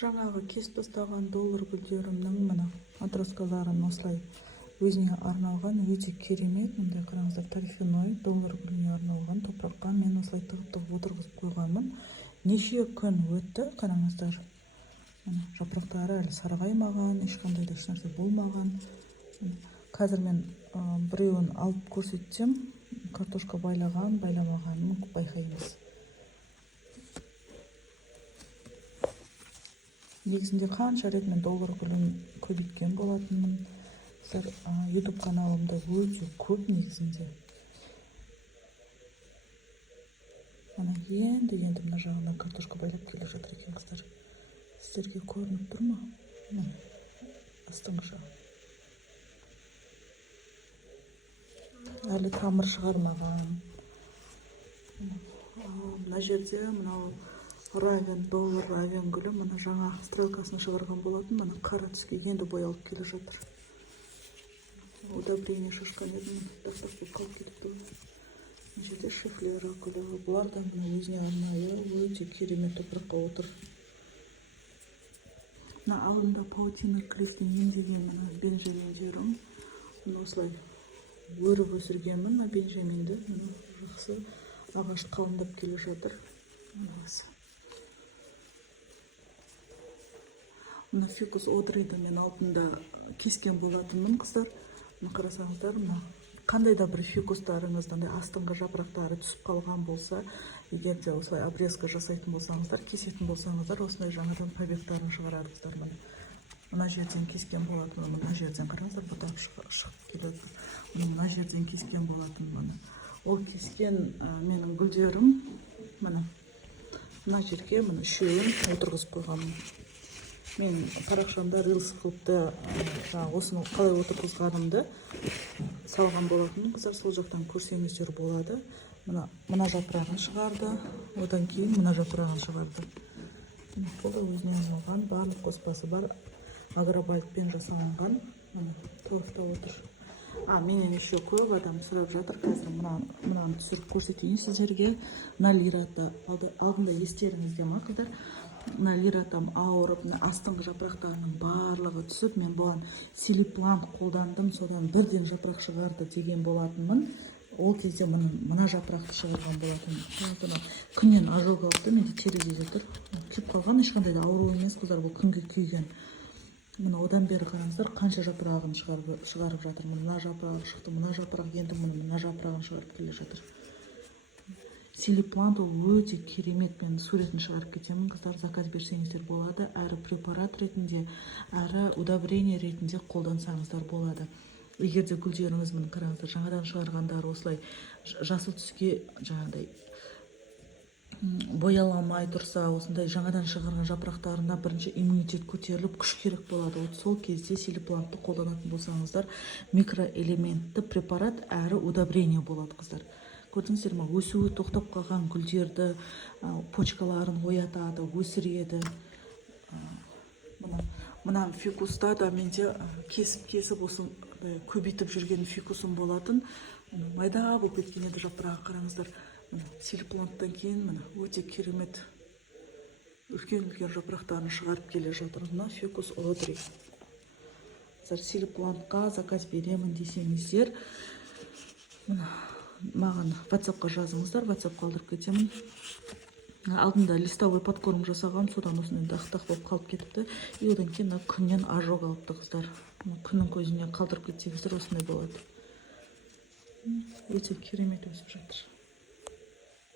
Жаңағы кесіп тастаған доллар гүлдерімнің мына отросткаларын осылай өзіне арналған өте керемет. Мындай қараңыздар, торфяной доллар гүліне арналған топыраққа мен осылай тығып отырғызып қойғанмын. Неше күн өтті, қараңыздар. Жапырақтары әлі сарғаймаған, ешқандай да ешнәрсе болмаған. Қазір мен біреуін алып көрсетсем, картошка байлаған, байламағанын байқаймыз. Негізінде қанша рет мен доллар гүлін көбейткен болатынмын. YouTube каналымда өте көп негізінде. Ана енді мына жағынан картошка байлап келе жатыр екен, қыздар. Сіздерге көрініп тұр ма? Астыңғы жағы. Әлі тамыр шығармаған. Мына жерде мынау равен, доллар равен гүлі, мына жаңа стрелкасын шығарған болатын, мына қара түске енді боялып келе жатыр. Удобрение шашқан едім, дақтақ болып қалып кетіпті. Мына жерде шифлера гүлі, бұлар да мына өзіне арнайы өте керемет топыраққа отыр. Мына алдында паутина клифтен емдеген бенжаминдерім. Осылай өріп өсіргенмін, мына бенжаминді. Жақсы ағаш қалындап келе жатыр. Мына фикус одрейді мен алдында кескен болатынмын, қыздар. Қарасаңыздар, қандай да бір фикустарыңыздан астыңғы жапырақтары түсіп қалған болса, егер де осылай обрезка жасайтын болсаңыздар, кесетін болсаңыздар, осындай жаңадан побегтарын шығарады, қыздар. Мына жерден кескен болатынмын, мына жерден қараңыздар, бұтақ шығып келеді. Мына жерден кескен болатынмын. Ол кескен менің гүлдерім, мына жерге үшеуін отырғызып қойғанмын. Мен парақшамда рилс қылыпты, осыны қалай отырғызғанымды салған болатын, қыздар, сол жақтан көрсеңіздер болады. Мына жапырағын шығарды, одан кейін мына жапырағын шығарды. Бұл да өзіне арналған, барлық қоспасы бар, агробайтпен жасалынған, торфта отыр. Менен еще көп адам сұрап жатыр, қазір мынаны түсіріп көрсетейін сіздерге. Мына лиратта алдында естеріңізде ма, қыздар? Мына лиратам ауырып, астыңғы жапырақтарының барлығы түсіп, мен бұған силиплант қолдандым, содан бірден жапырақ шығарды деген болатынмын. Ол кезде мына жапырақты шығарған болатынмын. Күннен ожог алыпты, менде терезеде тұр. Күйіп қалған, ешқандай да ауру емес, қыздар, бұл күнге күйген. Одан бері қараңыздар, қанша жапырағын шығарып жатыр. Мына жапырағы шықты, мына жапырақ енді мына жапырағын шығарып келе жатыр. Силиплант ол өте керемет, мен суретін шығарып кетемін, қыздар, заказ берсеңіздер болады. Әрі препарат ретінде, әрі удобрение ретінде қолдансаңыздар болады. Егер де гүлдеріңіз, қараңыздар, жаңадан шығарғандар осылай жасыл түске жаңағыдай бояламай тұрса, осындай жаңадан шығарған жапырақтарына бірінші иммунитет көтеріліп, күш керек болады. Сол кезде силиплантты қолданатын болсаңыздар, микроэлементті препарат әрі удобрение болады, қыздар. Көрдіңіздер ма, өсуі тоқтап қалған гүлдерді, почкаларын оятады, өсіреді. Мына фикуста да менде кесіп осы көбейтіп жүрген фикусым болатын. Майда болып кеткен еді жапырағы, қараңыздар. Силипланттан кейін өте керемет үлкен жапырақтарын шығарып келе жатыр. Мына фикус одрей. Силиплантқа заказ беремін десеңіздер, маған WhatsApp-қа жазыңыздар, WhatsApp қалдырып кетемін. Алдында листовой подкорм жасаған, содан осындай дақтақ болып қалып кетіпті. Одан кейін күннен ожог алыпты, қыздар. Күннің көзіне қалдырып кетсеңіздер осындай болады. Өте керемет өсіп жатыр.